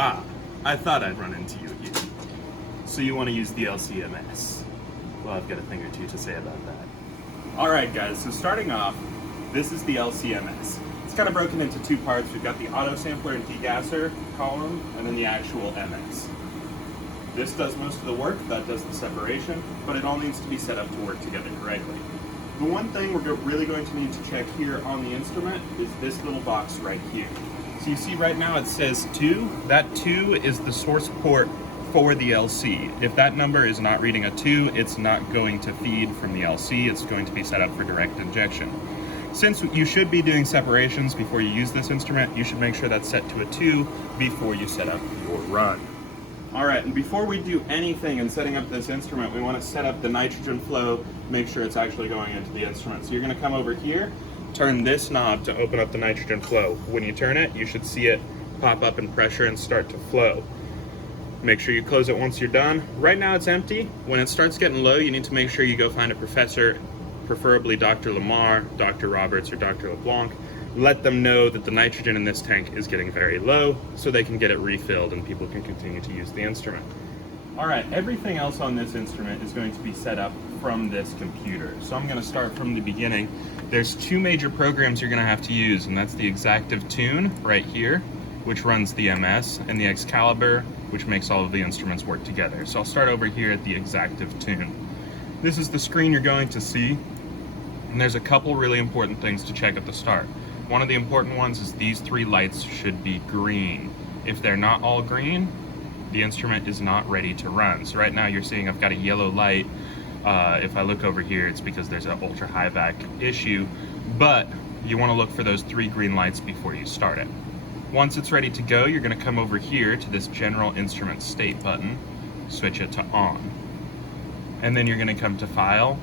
Ah, I thought I'd run into you again. So you want to use the LCMS? Well, I've got a thing or two to say about that. Alright guys, so starting off, this is the LCMS. It's kind of broken into two parts. We've got the auto sampler and degasser column, and then the actual MS. This does most of the work, that does the separation, but it all needs to be set up to work together correctly. The one thing we're really going to need to check here on the instrument is this little box right here. So you see right now it says 2. That 2 is the source port for the LC. If that number is not reading a 2, it's not going to feed from the LC, it's going to be set up for direct injection. Since you should be doing separations before you use this instrument, you should make sure that's set to a 2 before you set up your run. Alright, and before we do anything in setting up this instrument, we want to set up the nitrogen flow, make sure it's actually going into the instrument. So you're going to come over here, turn this knob to open up the nitrogen flow. When you turn it, you should see it pop up in pressure and start to flow. Make sure you close it once you're done. Right now it's empty. When it starts getting low, you need to make sure you go find a professor, preferably Dr. Lamar, Dr. Roberts, or Dr. LeBlanc. Let them know that the nitrogen in this tank is getting very low so they can get it refilled and people can continue to use the instrument. Alright, everything else on this instrument is going to be set up from this computer. So I'm going to start from the beginning. There's two major programs you're going to have to use, and that's the Exactive Tune right here, which runs the MS, and the Excalibur, which makes all of the instruments work together. So I'll start over here at the Exactive Tune. This is the screen you're going to see, and there's a couple really important things to check at the start. One of the important ones is these 3 lights should be green. If they're not all green, the instrument is not ready to run. So right now you're seeing I've got a yellow light. If I look over here, it's because there's an ultra high vac issue, but you want to look for those 3 green lights before you start it. Once it's ready to go, you're going to come over here to this General Instrument State button, switch it to on. And then you're going to come to File,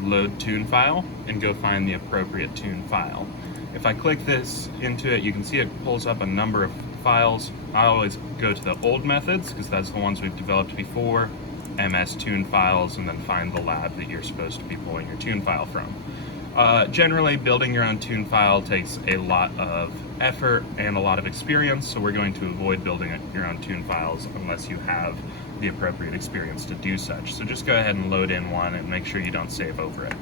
Load Tune File, and go find the appropriate tune file. If I click this into it, you can see it pulls up a number of files. I always go to the old methods because that's the ones we've developed before, MS tune files, and then find the lab that you're supposed to be pulling your tune file from. Generally, building your own tune file takes a lot of effort and a lot of experience, so we're going to avoid building your own tune files unless you have the appropriate experience to do such. So just go ahead and load in one and make sure you don't save over it.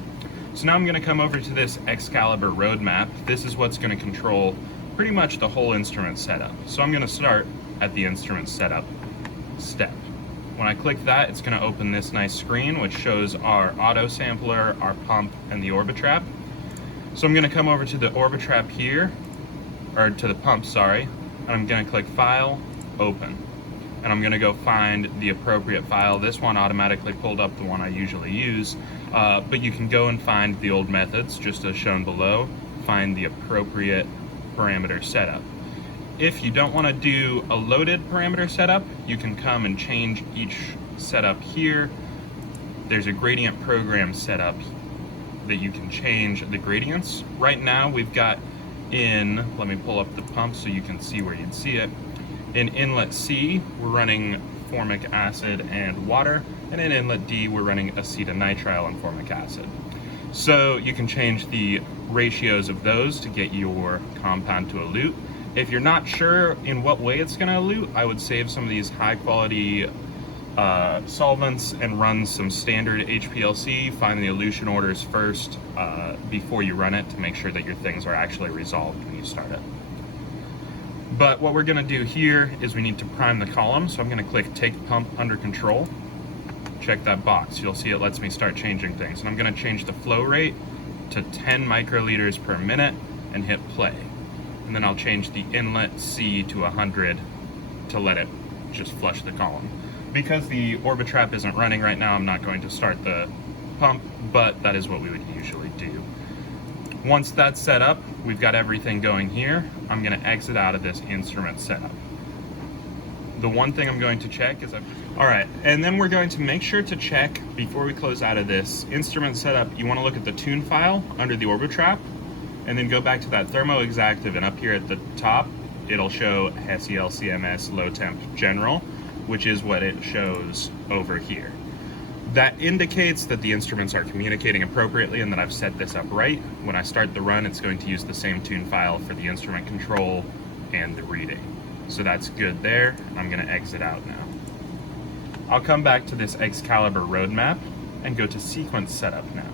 So now I'm going to come over to this Excalibur roadmap. This is what's going to control pretty much the whole instrument setup. So I'm going to start at the instrument setup step. When I click that, it's going to open this nice screen which shows our auto sampler, our pump, and the Orbitrap. So I'm going to come over to the Orbitrap here, or to the pump, sorry, and I'm going to click File, Open. And I'm going to go find the appropriate file. This one automatically pulled up the one I usually use, but you can go and find the old methods, just as shown below, find the appropriate parameter setup. If you don't want to do a loaded parameter setup, you can come and change each setup here. There's a gradient program setup that you can change the gradients. Right now we've got in, let me pull up the pump so you can see where you'd see it. In inlet C, we're running formic acid and water, and in inlet D, we're running acetonitrile and formic acid. So you can change the ratios of those to get your compound to elute. If you're not sure in what way it's going to elute, I would save some of these high quality solvents and run some standard HPLC, find the elution orders first before you run it to make sure that your things are actually resolved when you start it. But what we're going to do here is we need to prime the column, so I'm going to click Take Pump Under Control. Check that box. You'll see it lets me start changing things. And I'm going to change the flow rate to 10 microliters per minute and hit play. And then I'll change the inlet C to 100 to let it just flush the column. Because the Orbitrap isn't running right now, I'm not going to start the pump, but that is what we would usually do. Once that's set up, we've got everything going here. I'm going to exit out of this instrument setup. The one thing I'm going to check is alright, and then we're going to make sure to check before we close out of this instrument setup. You want to look at the tune file under the Orbitrap, and then go back to that Thermo Exactive, and up here at the top, it'll show HESI LCMS Low Temp General, which is what it shows over here. That indicates that the instruments are communicating appropriately and that I've set this up right. When I start the run, it's going to use the same tune file for the instrument control and the reading. So that's good there. I'm gonna exit out now. I'll come back to this Excalibur roadmap and go to sequence setup now.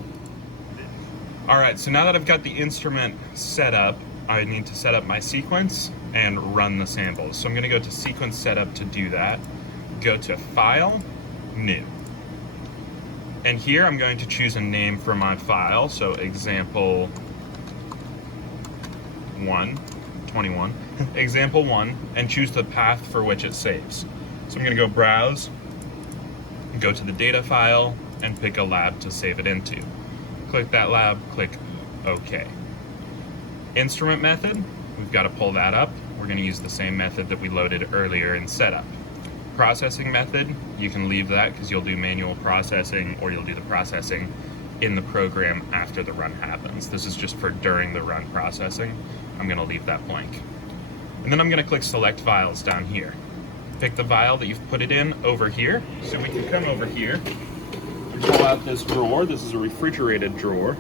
All right, so now that I've got the instrument set up, I need to set up my sequence and run the samples. So I'm gonna go to sequence setup to do that. Go to File, New. And here I'm going to choose a name for my file. So example 21, example 1, and choose the path for which it saves. So I'm gonna go Browse, go to the data file, and pick a lab to save it into. Click that lab, click OK. Instrument method, we've got to pull that up. We're going to use the same method that we loaded earlier in setup. Processing method, you can leave that because you'll do manual processing, or you'll do the processing in the program after the run happens. This is just for during the run processing. I'm going to leave that blank. And then I'm going to click Select Files down here. Pick the file that you've put it in over here. So we can come over here, pull out this drawer. This is a refrigerated drawer,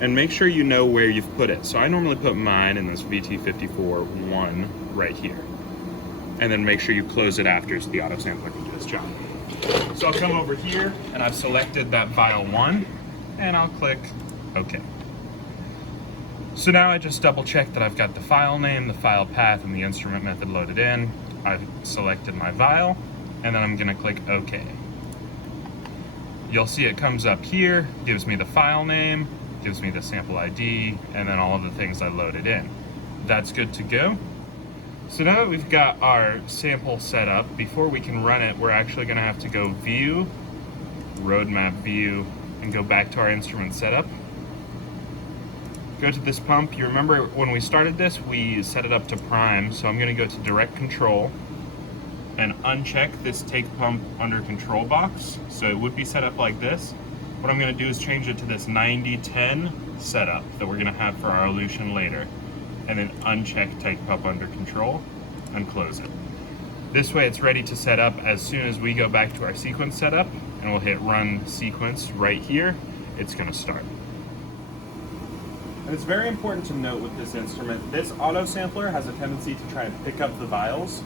and make sure you know where you've put it. So I normally put mine in this VT54-1 right here, and then make sure you close it after so the auto sampler can do its job. So I'll come over here, and I've selected that file 1, and I'll click OK. So now I just double check that I've got the file name, the file path, and the instrument method loaded in. I've selected my file, and then I'm going to click OK. You'll see it comes up here, gives me the file name, gives me the sample ID, and then all of the things I loaded in. That's good to go. So now that we've got our sample set up, before we can run it, we're actually going to have to go View, Roadmap View, and go back to our instrument setup. Go to this pump. You remember when we started this, we set it up to prime, so I'm going to go to Direct Control and uncheck this Take Pump Under Control box. So it would be set up like this. What I'm going to do is change it to this 90-10 setup that we're going to have for our elution later, and then uncheck Take Pump Under Control and close it. This way it's ready to set up as soon as we go back to our sequence setup, and we'll hit Run Sequence right here. It's going to start. And it's very important to note with this instrument, this auto sampler has a tendency to try and pick up the vials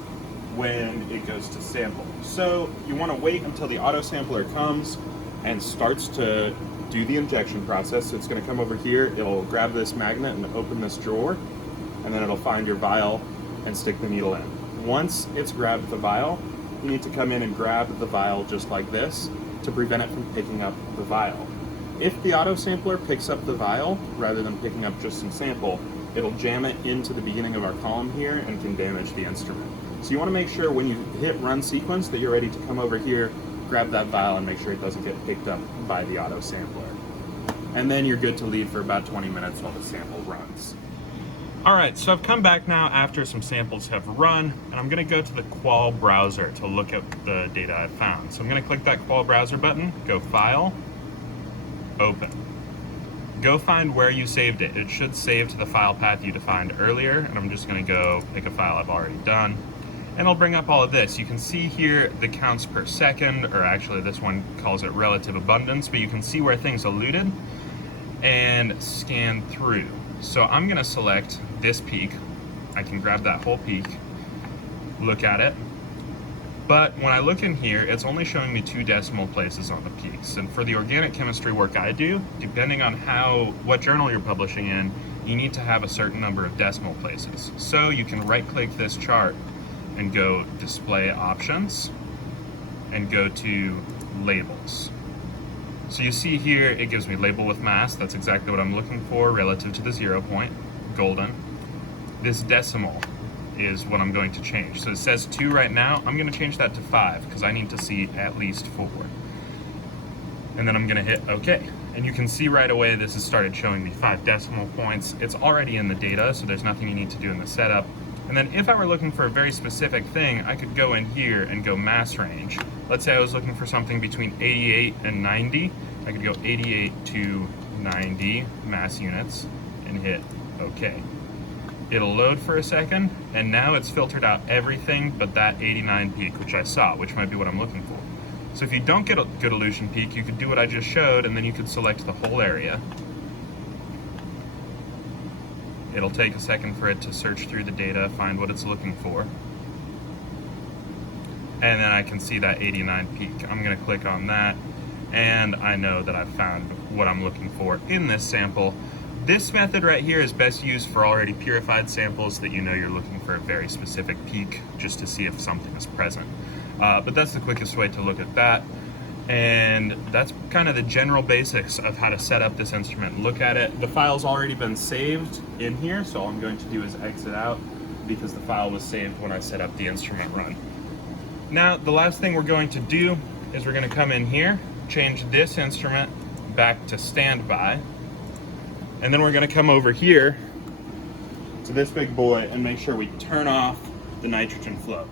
when it goes to sample. So you want to wait until the auto sampler comes and starts to do the injection process. So it's going to come over here, it'll grab this magnet and open this drawer, and then it'll find your vial and stick the needle in. Once it's grabbed the vial, you need to come in and grab the vial just like this to prevent it from picking up the vial. If the auto sampler picks up the vial rather than picking up just some sample, it'll jam it into the beginning of our column here and can damage the instrument. So you want to make sure when you hit Run Sequence that you're ready to come over here, grab that vial, and make sure it doesn't get picked up by the auto sampler. And then you're good to leave for about 20 minutes while the sample runs. Alright, so I've come back now after some samples have run, and I'm going to go to the Qual browser to look at the data I've found. So I'm going to click that Qual browser button, go File, Open. Go find where you saved it. It should save to the file path you defined earlier, and I'm just going to go pick a file I've already done. And it'll bring up all of this. You can see here the counts per second, or actually this one calls it relative abundance, but you can see where things eluted and scan through. So I'm going to select this peak. I can grab that whole peak, look at it. But when I look in here, it's only showing me 2 decimal places on the peaks. And for the organic chemistry work I do, depending on what journal you're publishing in, you need to have a certain number of decimal places. So you can right-click this chart and go Display Options and go to Labels. So you see here, it gives me label with mass. That's exactly what I'm looking for relative to the 0 point, golden. This decimal is what I'm going to change. So it says 2 right now. I'm going to change that to 5 because I need to see at least 4. And then I'm going to hit OK. And you can see right away this has started showing me 5 decimal points. It's already in the data, so there's nothing you need to do in the setup. And then if I were looking for a very specific thing, I could go in here and go mass range. Let's say I was looking for something between 88 and 90. I could go 88 to 90 mass units and hit OK. It'll load for a second, and now it's filtered out everything but that 89 peak, which I saw, which might be what I'm looking for. So if you don't get a good elution peak, you could do what I just showed, and then you could select the whole area. It'll take a second for it to search through the data, find what it's looking for. and then I can see that 89 peak. I'm gonna click on that, and I know that I've found what I'm looking for in this sample. This method right here is best used for already purified samples that you know you're looking for a very specific peak, just to see if something is present. But that's the quickest way to look at that. And that's kind of the general basics of how to set up this instrument. Look at it. The file's already been saved in here, so all I'm going to do is exit out because the file was saved when I set up the instrument run. Now, the last thing we're going to do is we're going to come in here, change this instrument back to standby, and then we're going to come over here to this big boy and make sure we turn off the nitrogen flow.